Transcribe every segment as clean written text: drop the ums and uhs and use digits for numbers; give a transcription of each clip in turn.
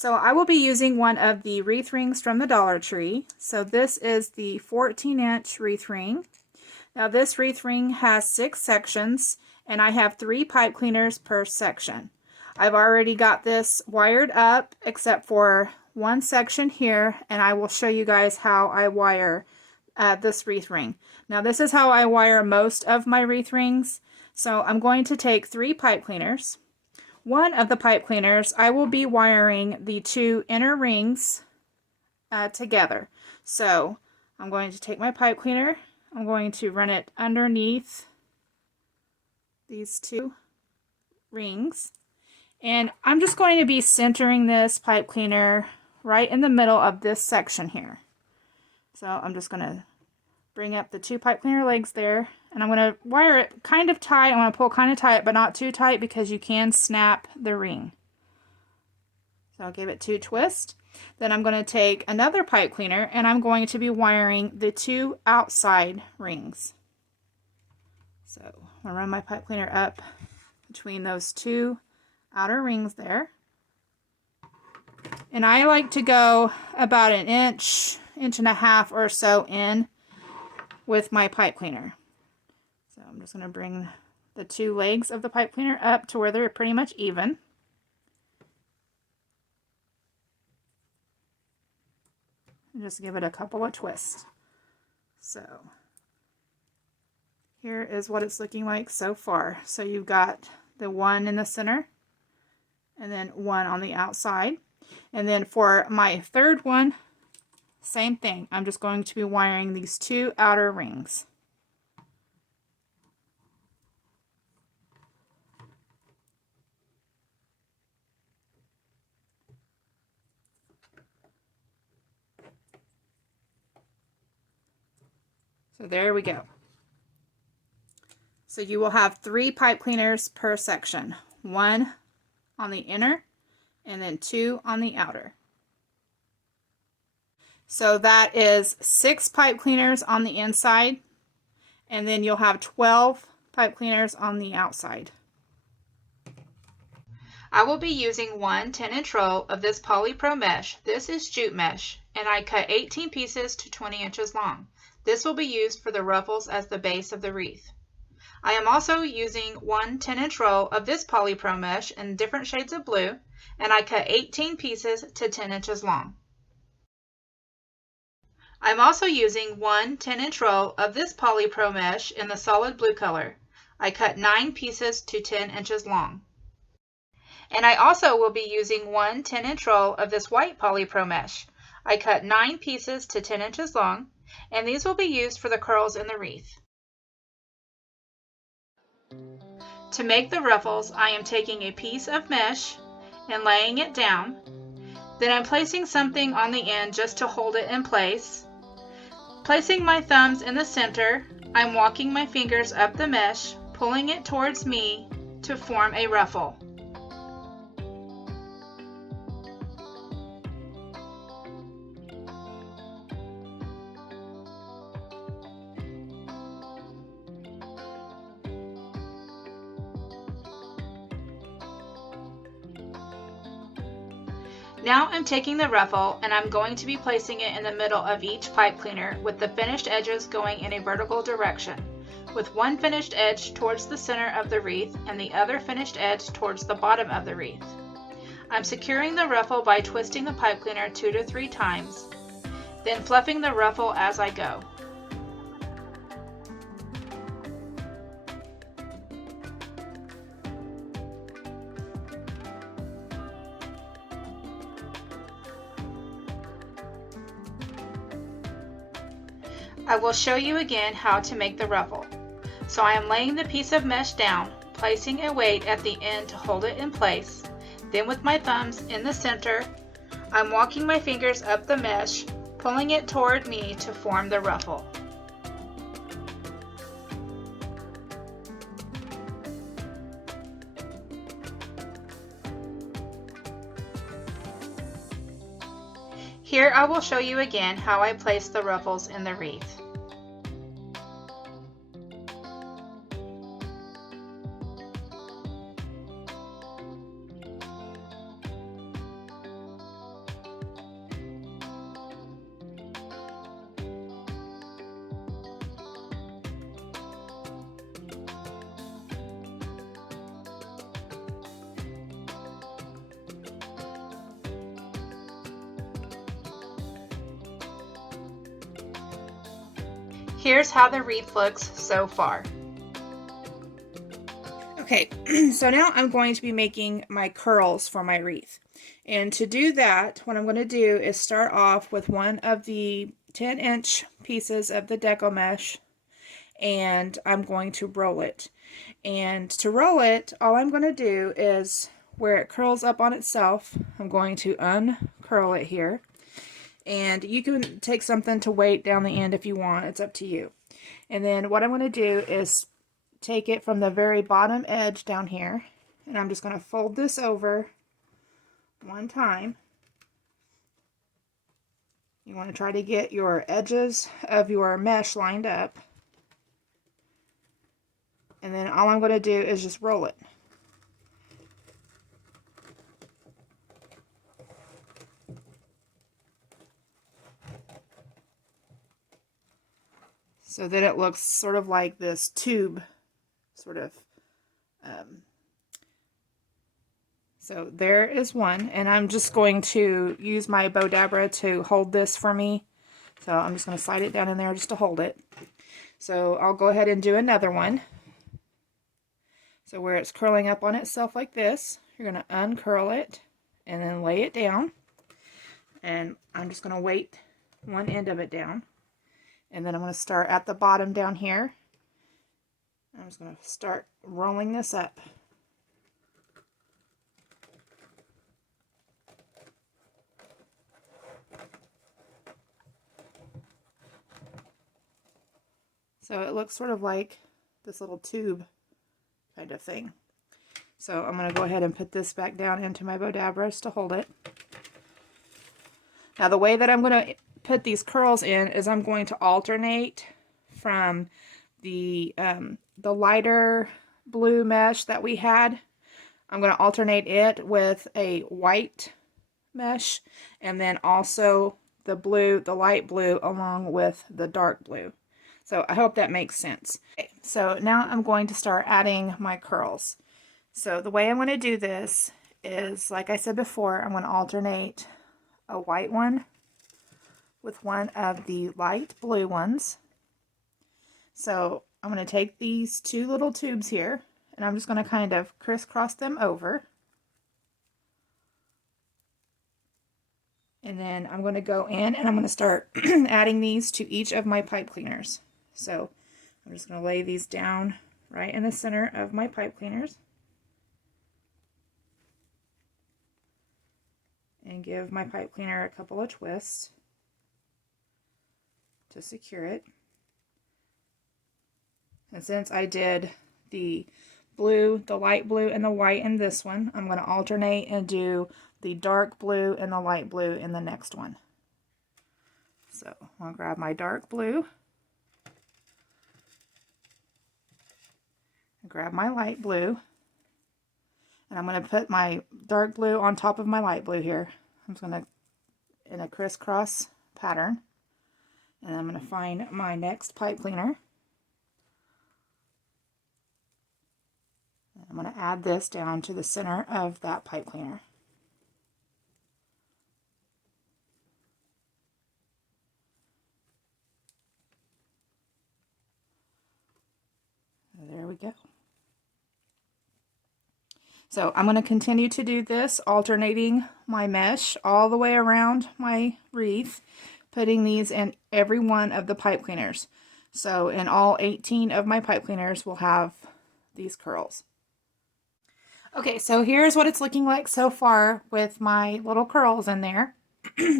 So I will be using one of the wreath rings from the Dollar Tree. So this is the 14-inch wreath ring. Now this wreath ring has 6 sections, and I have 3 pipe cleaners per section. I've already got this wired up except for one section here, and I will show you guys how I wire this wreath ring. Now this is how I wire most of my wreath rings. So I'm going to take 3 pipe cleaners. One of the pipe cleaners, I will be wiring the 2 inner rings together. So I'm going to take my pipe cleaner, I'm going to run it underneath these 2 rings, and I'm just going to be centering this pipe cleaner right in the middle of this section here. So I'm just going to bring up the 2 pipe cleaner legs there, and I'm going to wire it kind of tight. I want to pull kind of tight, but not too tight because you can snap the ring. So I'll give it 2 twists. Then I'm going to take another pipe cleaner and I'm going to be wiring the 2 outside rings. So I'm going to run my pipe cleaner up between those 2 outer rings there. And I like to go about an inch, inch and a half or so in with my pipe cleaner. So I'm just going to bring the 2 legs of the pipe cleaner up to where they're pretty much even. And just give it a couple of twists. So here is what it's looking like so far. So you've got the 1 in the center and then 1 on the outside. And then for my third one, same thing. I'm just going to be wiring these 2 outer rings. So there we go. So you will have 3 pipe cleaners per section. 1 on the inner and then 2 on the outer. So that is 6 pipe cleaners on the inside, and then you'll have 12 pipe cleaners on the outside. I will be using one 10-inch roll of this polypro mesh. This is jute mesh, and I cut 18 pieces to 20 inches long. This will be used for the ruffles as the base of the wreath. I am also using one 10-inch roll of this polypro mesh in different shades of blue, and I cut 18 pieces to 10 inches long. I'm also using one 10-inch roll of this polypro mesh in the solid blue color. I cut 9 pieces to 10 inches long. And I also will be using one 10-inch roll of this white polypro mesh. I cut 9 pieces to 10 inches long, and these will be used for the curls in the wreath. To make the ruffles, I am taking a piece of mesh and laying it down. Then I'm placing something on the end just to hold it in place. Placing my thumbs in the center, I'm walking my fingers up the mesh, pulling it towards me to form a ruffle. Now I'm taking the ruffle and I'm going to be placing it in the middle of each pipe cleaner with the finished edges going in a vertical direction, with one finished edge towards the center of the wreath and the other finished edge towards the bottom of the wreath. I'm securing the ruffle by twisting the pipe cleaner 2 to 3 times, then fluffing the ruffle as I go. I will show you again how to make the ruffle. So I am laying the piece of mesh down, placing a weight at the end to hold it in place. Then with my thumbs in the center, I'm walking my fingers up the mesh, pulling it toward me to form the ruffle. Here I will show you again how I place the ruffles in the wreath. Here's how the wreath looks so far. Okay, so now I'm going to be making my curls for my wreath. And to do that, what I'm going to do is start off with one of the 10-inch pieces of the deco mesh, and I'm going to roll it. And to roll it, all I'm going to do is where it curls up on itself, I'm going to uncurl it here. And you can take something to weight down the end if you want, it's up to you. And then what I'm going to do is take it from the very bottom edge down here, and I'm just going to fold this over one time. You want to try to get your edges of your mesh lined up, and then all I'm going to do is just roll it. So that it looks sort of like this tube, sort of. So there is one, and I'm just going to use my Bodabra to hold this for me. So I'm just going to slide it down in there just to hold it. So I'll go ahead and do another one. So where it's curling up on itself like this, you're going to uncurl it and then lay it down. And I'm just going to weight one end of it down. And then I'm going to start at the bottom down here. I'm just going to start rolling this up. So it looks sort of like this little tube kind of thing. So I'm going to go ahead and put this back down into my Bodabra to hold it. Now the way that I'm going to put these curls in is I'm going to alternate from the lighter blue mesh that we had. I'm going to alternate it with a white mesh, and then also the blue, the light blue, along with the dark blue. So I hope that makes sense. Okay, so now I'm going to start adding my curls. So the way I'm going to do this is, like I said before, I'm going to alternate a white one with one of the light blue ones. So I'm going to take these two little tubes here, and I'm just going to kind of crisscross them over. And then I'm going to go in and I'm going to start adding these to each of my pipe cleaners. So I'm just going to lay these down right in the center of my pipe cleaners. And give my pipe cleaner a couple of twists to secure it. And since I did the blue, the light blue, and the white in this one, I'm going to alternate and do the dark blue and the light blue in the next one. So I'll grab my dark blue, grab my light blue, and I'm going to put my dark blue on top of my light blue here. I'm just going to, in a crisscross pattern, and I'm going to find my next pipe cleaner. I'm going to add this down to the center of that pipe cleaner. There we go. So I'm going to continue to do this, alternating my mesh all the way around my wreath, putting these in every one of the pipe cleaners. So in all 18 of my pipe cleaners will have these curls. Okay, so here's what it's looking like so far with my little curls in there.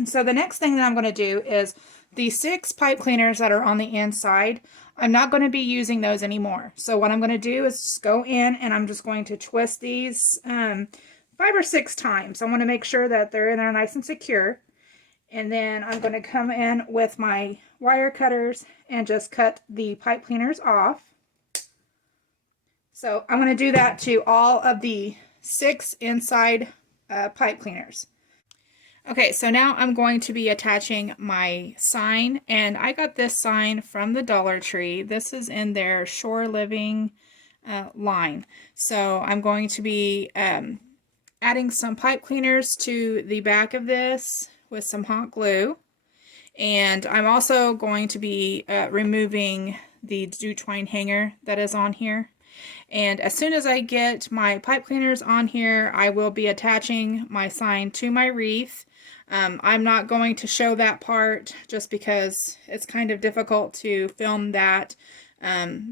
So the next thing that I'm going to do is the 6 pipe cleaners that are on the inside, I'm not going to be using those anymore. So what I'm going to do is just go in and I'm just going to twist these 5 or 6 times. I want to make sure that they're in there nice and secure. And then I'm going to come in with my wire cutters and just cut the pipe cleaners off. So I'm going to do that to all of the 6 inside pipe cleaners. Okay, so now I'm going to be attaching my sign, and I got this sign from the Dollar Tree. This is in their Shore Living line. So I'm going to be adding some pipe cleaners to the back of this with some hot glue. And I'm also going to be removing the jute twine hanger that is on here. And as soon as I get my pipe cleaners on here, I will be attaching my sign to my wreath. I'm not going to show that part just because it's kind of difficult to film that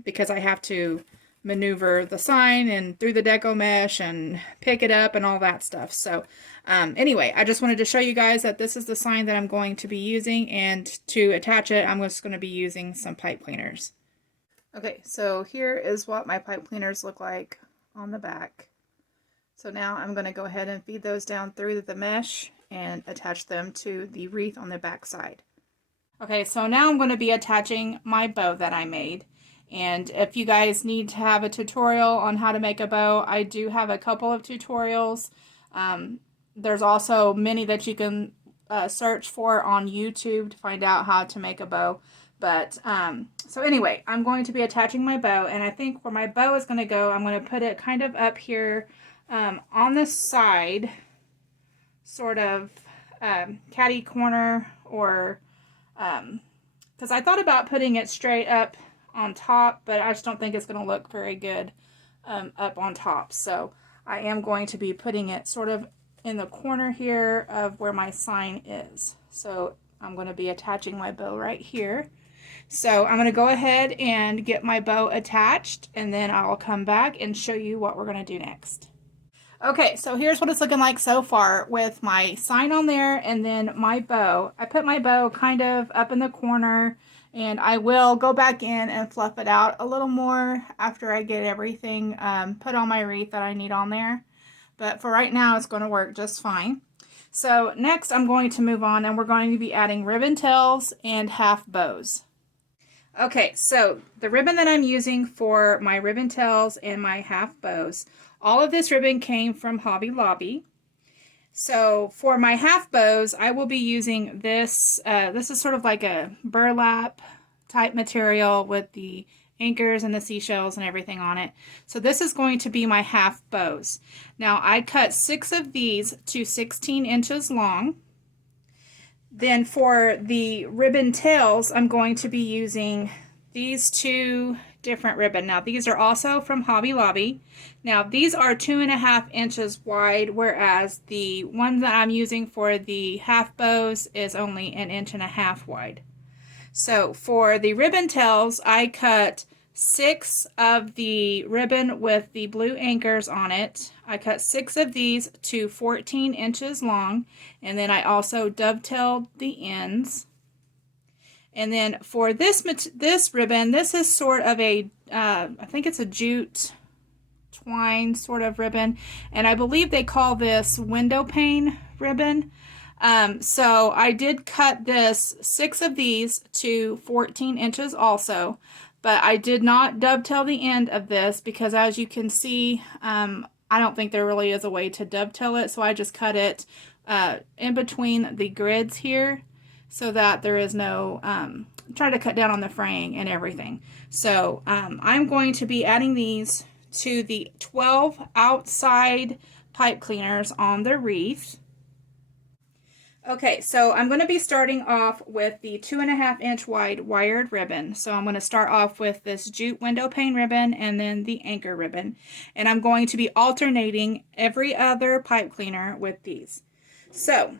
because I have to maneuver the sign and through the deco mesh and pick it up and all that stuff. So anyway, I just wanted to show you guys that this is the sign that I'm going to be using, and to attach it, I'm just going to be using some pipe cleaners. Okay, so here is what my pipe cleaners look like on the back. So now I'm going to go ahead and feed those down through the mesh and attach them to the wreath on the back side. Okay, so now I'm going to be attaching my bow that I made. And if you guys need to have a tutorial on how to make a bow, I do have a couple of tutorials. There's also many that you can search for on YouTube to find out how to make a bow. But so anyway, I'm going to be attaching my bow, and I think where my bow is going to go, I'm going to put it kind of up here on the side, sort of catty corner, or because I thought about putting it straight up on top, but I just don't think it's going to look very good up on top. So I am going to be putting it sort of in the corner here of where my sign is. So I'm going to be attaching my bow right here. So I'm going to go ahead and get my bow attached, and then I'll come back and show you what we're going to do next. Okay, so here's what it's looking like so far with my sign on there and then my bow. I put my bow kind of up in the corner, and I will go back in and fluff it out a little more after I get everything put on my wreath that I need on there. But for right now, it's going to work just fine. So next I'm going to move on, and we're going to be adding ribbon tails and half bows. Okay, so the ribbon that I'm using for my ribbon tails and my half bows, all of this ribbon came from Hobby Lobby. So for my half bows, I will be using this. This is sort of like a burlap type material with the anchors and the seashells and everything on it. So this is going to be my half bows. Now I cut 6 of these to 16 inches long. Then for the ribbon tails, I'm going to be using these 2 different ribbon. Now these are also from Hobby Lobby. Now these are 2.5 inches wide, whereas the one that I'm using for the half bows is only 1.5 inches wide. So for the ribbon tails, I cut 6 of the ribbon with the blue anchors on it. I cut 6 of these to 14 inches long, and then I also dovetailed the ends. And then for this ribbon, this is sort of a, I think it's a jute twine sort of ribbon, and I believe they call this window pane ribbon. So I did cut this 6 of these to 14 inches also, but I did not dovetail the end of this because, as you can see, I don't think there really is a way to dovetail it, so I just cut it in between the grids here so that there is no, try to cut down on the fraying and everything. So I'm going to be adding these to the 12 outside pipe cleaners on the wreath. Okay, so I'm going to be starting off with the 2.5 inch wide wired ribbon. So I'm going to start off with this jute window pane ribbon and then the anchor ribbon. And I'm going to be alternating every other pipe cleaner with these. So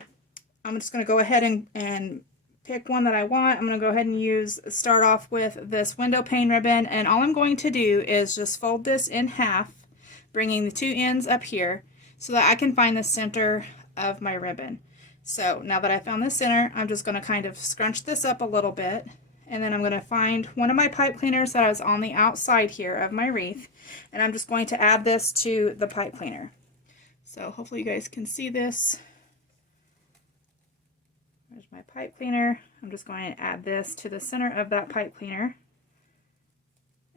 I'm just going to go ahead and pick one that I want. I'm going to go ahead and start off with this window pane ribbon. And all I'm going to do is just fold this in half, bringing the 2 ends up here so that I can find the center of my ribbon. So now that I found the center, I'm just going to kind of scrunch this up a little bit, and then I'm going to find one of my pipe cleaners that is on the outside here of my wreath, and I'm just going to add this to the pipe cleaner. So hopefully you guys can see this. There's my pipe cleaner. I'm just going to add this to the center of that pipe cleaner,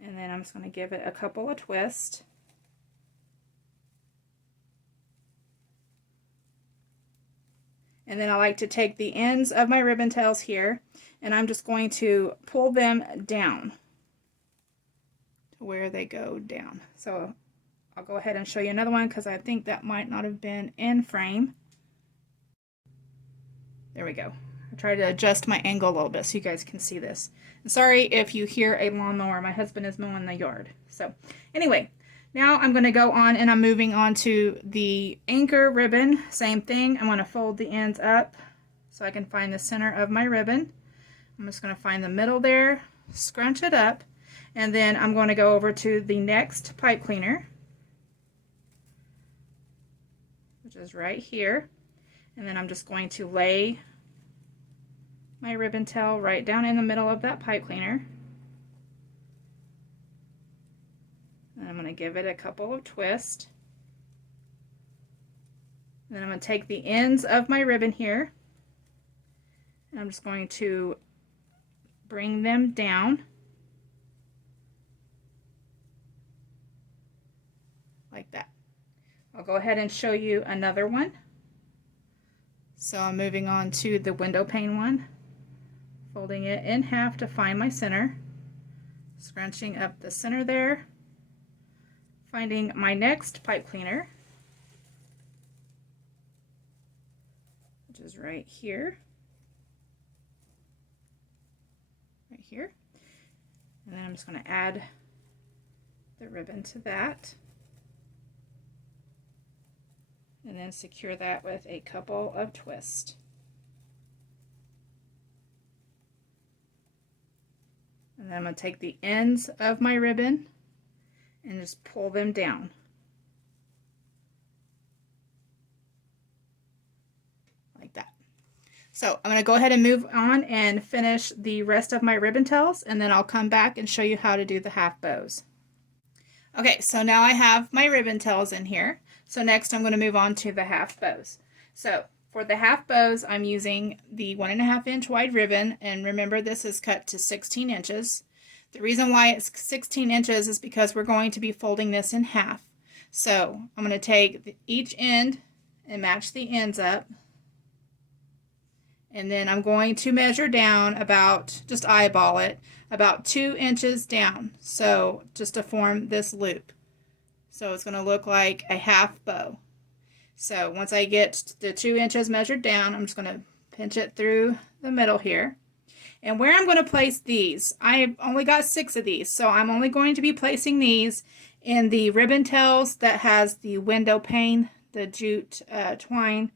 and then I'm just going to give it a couple of twists. And then I like to take the ends of my ribbon tails here, and I'm just going to pull them down to where they go down. So I'll go ahead and show you another one because I think that might not have been in frame. There we go. I try to adjust my angle a little bit so you guys can see this. And sorry if you hear a lawnmower. My husband is mowing the yard. So anyway, now I'm going to go on and I'm moving on to the anchor ribbon. Same thing. I'm going to fold the ends up so I can find the center of my ribbon. I'm just going to find the middle there, scrunch it up, and then I'm going to go over to the next pipe cleaner, which is right here. And then I'm just going to lay my ribbon tail right down in the middle of that pipe cleaner. And I'm going to give it a couple of twists. And then I'm going to take the ends of my ribbon here, and I'm just going to bring them down like that. I'll go ahead and show you another one. So I'm moving on to the window pane one, folding it in half to find my center, scrunching up the center there, finding my next pipe cleaner, which is right here, and then I'm just going to add the ribbon to that, and then secure that with a couple of twists. And then I'm going to take the ends of my ribbon and just pull them down. Like that. So I'm going to go ahead and move on and finish the rest of my ribbon tails, and then I'll come back and show you how to do the half bows. Okay, so now I have my ribbon tails in here. So next I'm going to move on to the half bows. So for the half bows, I'm using the 1.5 inch wide ribbon, and remember this is cut to 16 inches. The reason why it's 16 inches is because we're going to be folding this in half. So I'm going to take each end and match the ends up, and then I'm going to measure down about, just eyeball it, about 2 inches down, so just to form this loop. So it's going to look like a half bow. So once I get the 2 inches measured down, I'm just going to pinch it through the middle here. And where I'm going to place these, I've only got 6 of these, so I'm only going to be placing these in the ribbon tails that has the window pane, the jute twine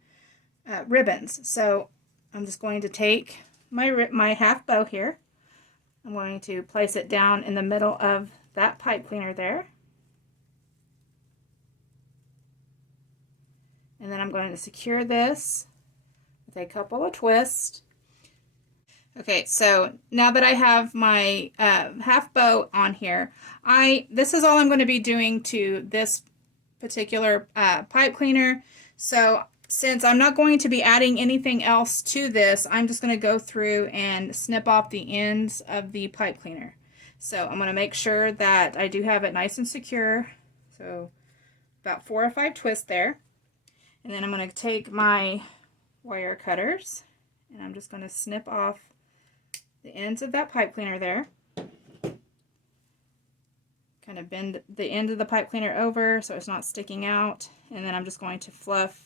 ribbons. So I'm just going to take my half bow here. I'm going to place it down in the middle of that pipe cleaner there. And then I'm going to secure this with a couple of twists. Okay, so now that I have my half bow on here, this is all I'm going to be doing to this particular pipe cleaner. So since I'm not going to be adding anything else to this, I'm just going to go through and snip off the ends of the pipe cleaner. So I'm going to make sure that I do have it nice and secure. So about 4 or 5 twists there. And then I'm going to take my wire cutters and I'm just going to snip off the ends of that pipe cleaner there. Kind of bend the end of the pipe cleaner over so it's not sticking out. And then I'm just going to fluff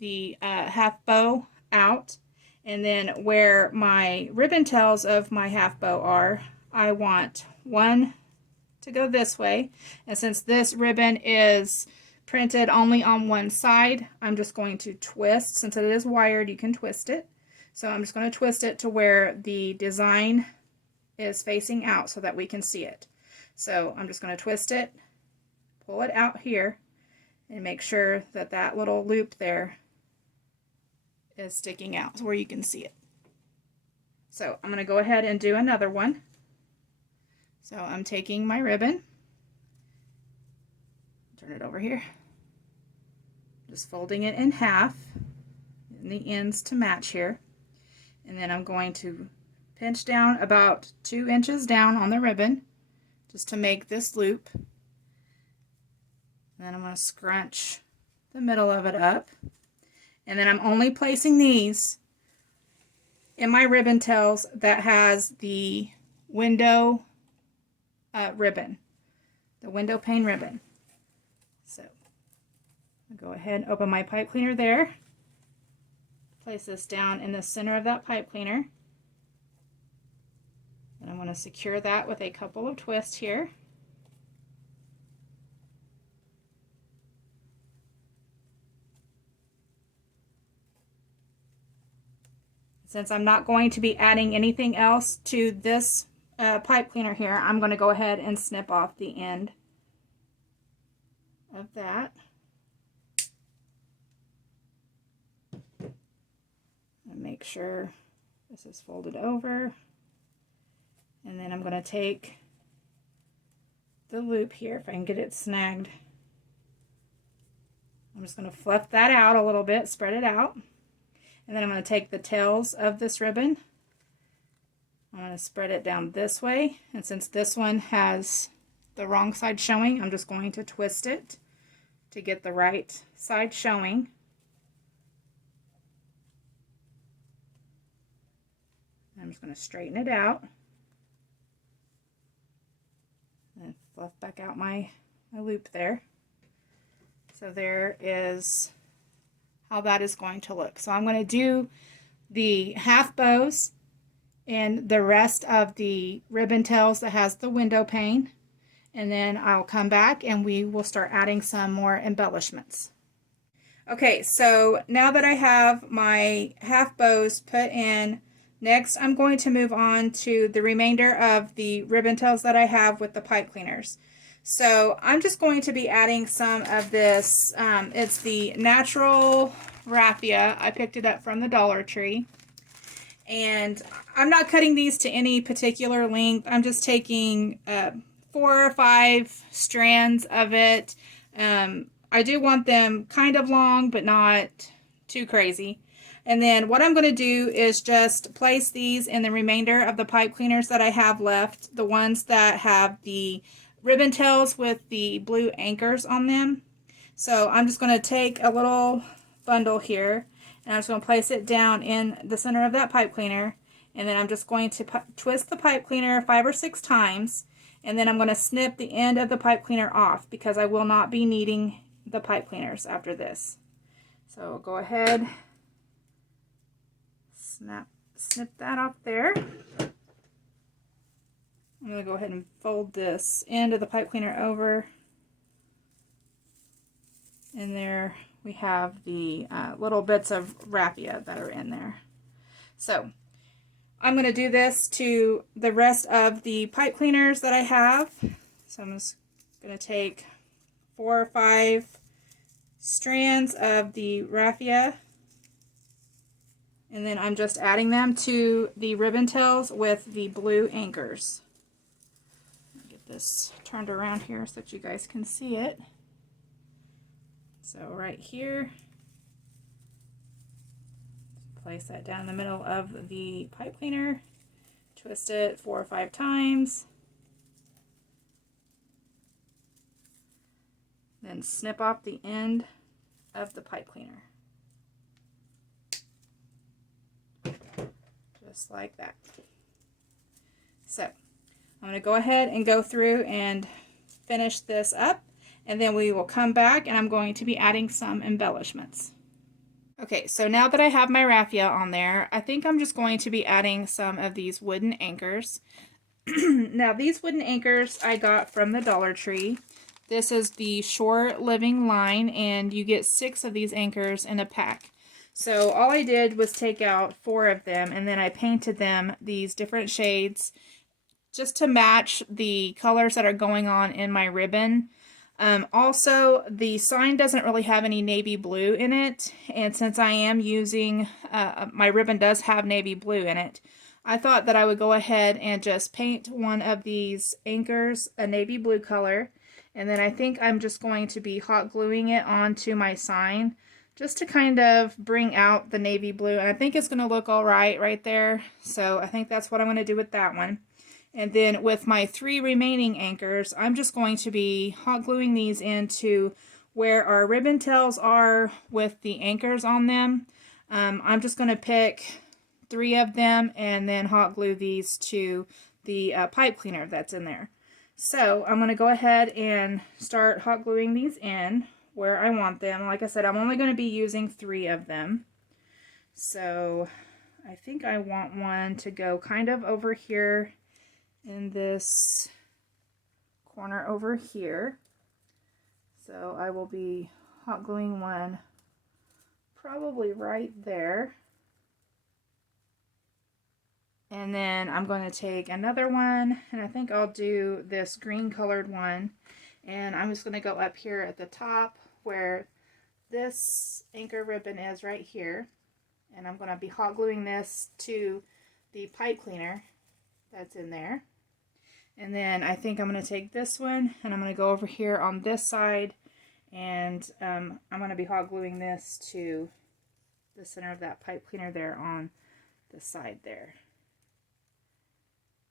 the half bow out. And then where my ribbon tails of my half bow are, I want one to go this way. And since this ribbon is printed only on one side, I'm just going to twist. Since it is wired, you can twist it. So I'm just going to twist it to where the design is facing out so that we can see it. So I'm just going to twist it, pull it out here, and make sure that that little loop there is sticking out where you can see it. So I'm going to go ahead and do another one. So I'm taking my ribbon, turn it over here, just folding it in half, in the ends to match here, and then I'm going to pinch down about 2 inches down on the ribbon just to make this loop. And then I'm going to scrunch the middle of it up. And then I'm only placing these in my ribbon tails that has the window ribbon, the window pane ribbon. So I'll go ahead and open my pipe cleaner there, Place this down in the center of that pipe cleaner. And I'm going to secure that with a couple of twists here. Since I'm not going to be adding anything else to this pipe cleaner here, I'm going to go ahead and snip off the end of that. And make sure this is folded over. And then I'm going to take the loop here, if I can get it snagged. I'm just going to fluff that out a little bit, spread it out. And then I'm going to take the tails of this ribbon. I'm going to spread it down this way. And since this one has the wrong side showing, I'm just going to twist it to get the right side showing. I'm just going to straighten it out. And fluff back out my loop there. So there is how that is going to look. So I'm going to do the half bows and the rest of the ribbon tails that has the window pane, and then I'll come back and we will start adding some more embellishments. Okay, so now that I have my half bows put in, next I'm going to move on to the remainder of the ribbon tails that I have with the pipe cleaners. So I'm just going to be adding some of this, it's the natural raffia. I picked it up from the Dollar Tree. And I'm not cutting these to any particular length. I'm just taking 4 or 5 strands of it. I do want them kind of long, but not too crazy. And then what I'm going to do is just place these in the remainder of the pipe cleaners that I have left, the ones that have the ribbon tails with the blue anchors on them. So I'm just going to take a little bundle here, and I'm just going to place it down in the center of that pipe cleaner, and then I'm just going to twist the pipe cleaner 5 or 6 times, and then I'm going to snip the end of the pipe cleaner off because I will not be needing the pipe cleaners after this. So go ahead, snip that off there. I'm going to go ahead and fold this end of the pipe cleaner over, and there we have the little bits of raffia that are in there. So I'm going to do this to the rest of the pipe cleaners that I have. So I'm just going to take 4 or 5 strands of the raffia, and then I'm just adding them to the ribbon tails with the blue anchors. Get this turned around here so that you guys can see it. So right here, place that down in the middle of the pipe cleaner, twist it 4 or 5 times, then snip off the end of the pipe cleaner. Just like that. So I'm going to go ahead and go through and finish this up, and then we will come back and I'm going to be adding some embellishments. Okay, so now that I have my raffia on there, I think I'm just going to be adding some of these wooden anchors. Now these wooden anchors I got from the Dollar Tree. This is the Shore Living line, and you get 6 of these anchors in a pack. So all I did was take out 4 of them, and then I painted them these different shades just to match the colors that are going on in my ribbon. Also, the sign doesn't really have any navy blue in it, and since I am using, my ribbon does have navy blue in it, I thought that I would go ahead and just paint one of these anchors a navy blue color, and then I think I'm just going to be hot gluing it onto my sign just to kind of bring out the navy blue, and I think it's going to look all right there, so I think that's what I'm going to do with that one. And then with my 3 remaining anchors, I'm just going to be hot gluing these into where our ribbon tails are with the anchors on them. I'm just going to pick 3 of them and then hot glue these to the pipe cleaner that's in there. So I'm going to go ahead and start hot gluing these in where I want them. Like I said, I'm only going to be using 3 of them. So I think I want one to go kind of over here in this corner over here. So I will be hot gluing one probably right there. And then I'm going to take another one, and I think I'll do this green colored one. And I'm just going to go up here at the top where this anchor ribbon is right here. And I'm going to be hot gluing this to the pipe cleaner that's in there. And then I think I'm going to take this one and I'm going to go over here on this side, and I'm going to be hot gluing this to the center of that pipe cleaner there on the side there.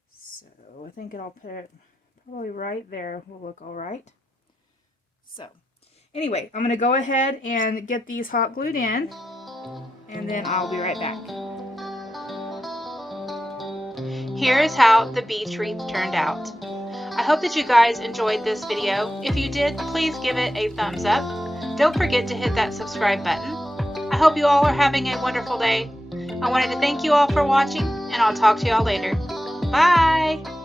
So I think I'll put it probably right there will look all right. So anyway, I'm going to go ahead and get these hot glued in, and then I'll be right back. Here is how the beach wreath turned out. I hope that you guys enjoyed this video. If you did, please give it a thumbs up. Don't forget to hit that subscribe button. I hope you all are having a wonderful day. I wanted to thank you all for watching, and I'll talk to you all later. Bye!